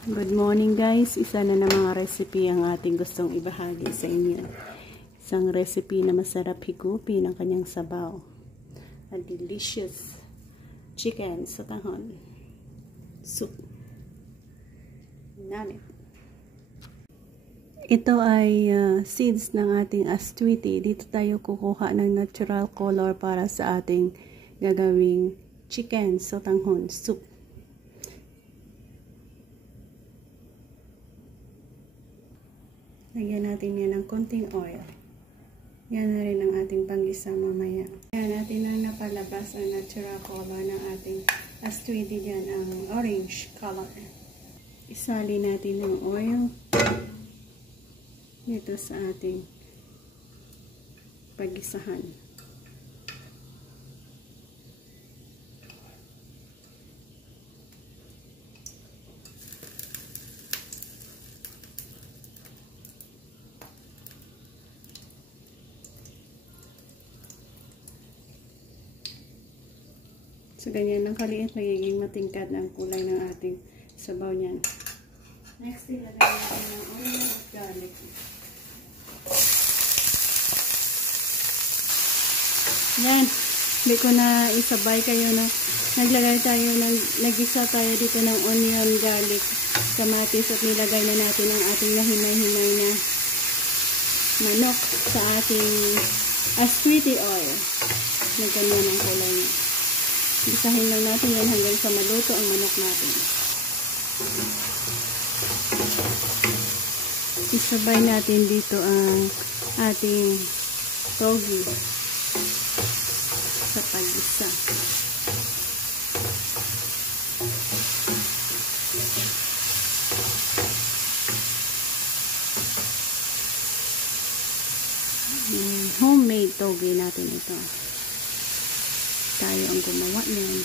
Good morning guys, isa na mga recipe ang ating gustong ibahagi sa inyo. Isang recipe na masarap higupin ang kanyang sabaw. A delicious chicken sotanghon soup. Namin. Ito ay seeds ng ating aswiti. Dito tayo kukuha ng natural color para sa ating gagawing chicken sotanghon soup. Lagyan natin yan ng konting oil. Yan na rin ang ating panggisa mamaya. Yan natin ang napalabas ang natural color ng ating aswiti dyan, ang orange color. Isali natin ng oil dito sa ating paggisahan. So, ganyan ng kaliit, magiging matingkad ang kulay ng ating sabaw niyan. Next, ilagay natin ng onion at garlic. Yan. Hindi ko na isabay kayo na nagisa tayo dito ng onion, garlic, kamatis at nilagay na natin ang ating nahimay-himay na manok sa ating aswiti oil. Ganyan ang kulay niya. Isahin lang natin yan hanggang sa maluto ang manok natin. Isabay natin dito ang ating togi sa pag-isa. Homemade togi natin ito. Tayo ang gumawa niyan.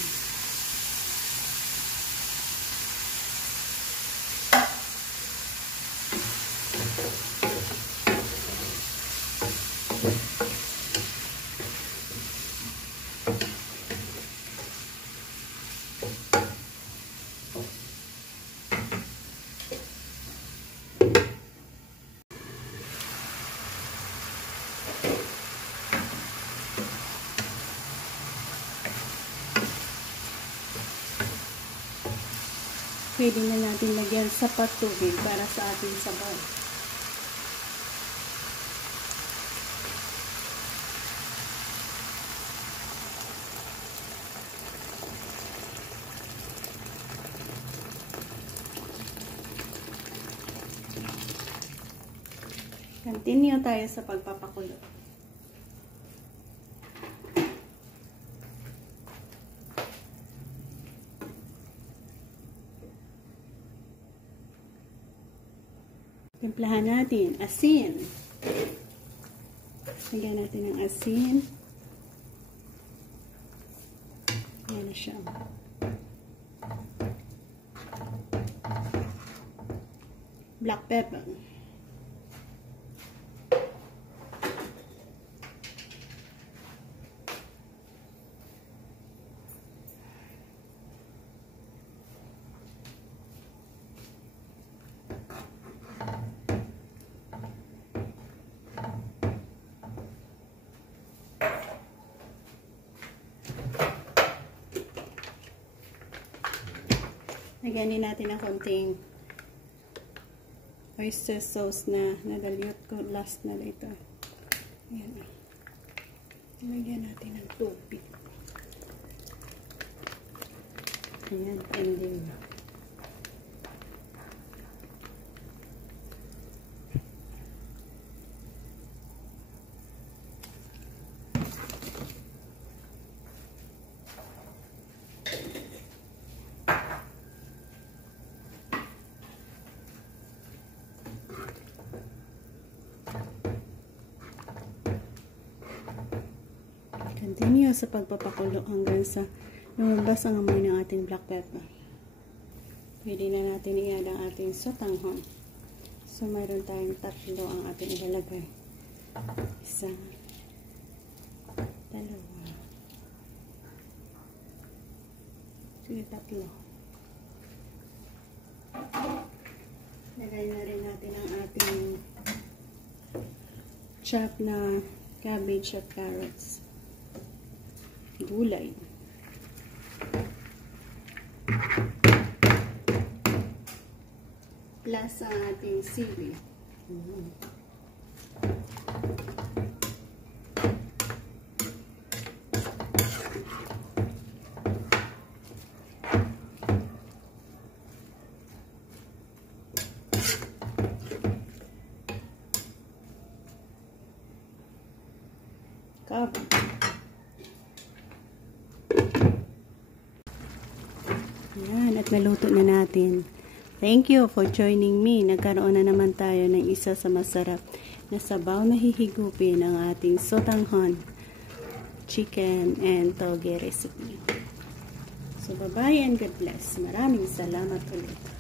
Pwede na natin lagyan sapat tubig para sa ating sabaw. Continue tayo sa pagpapakulo. Timplahan natin asin. Lagyan natin ng asin. Ayan na siya. Black pepper. Lagyan natin ng konting oyster sauce na nadalyot ko last na ito. Ayan. Lagyan natin ng tubig. Ayan, ending. Continue sa pagpapakulo hanggang sa lumabas ang amoy ng ating black pepper. Pwede na natin i-add ang ating sotanghon. So, mayroon tayong tatlo ang ating ilalagay. Isa, dalawa, sige, tatlo. Ilagay na rin natin ang ating chop na cabbage at carrots. Gulay. Plus ang ating sili. Yan, at naluto na natin. Thank you for joining me. Nagkaroon na naman tayo ng isa sa masarap na sabaw na hihigupin ng ating sotanghon chicken and toge recipe. So, bye-bye and God bless. Maraming salamat ulit.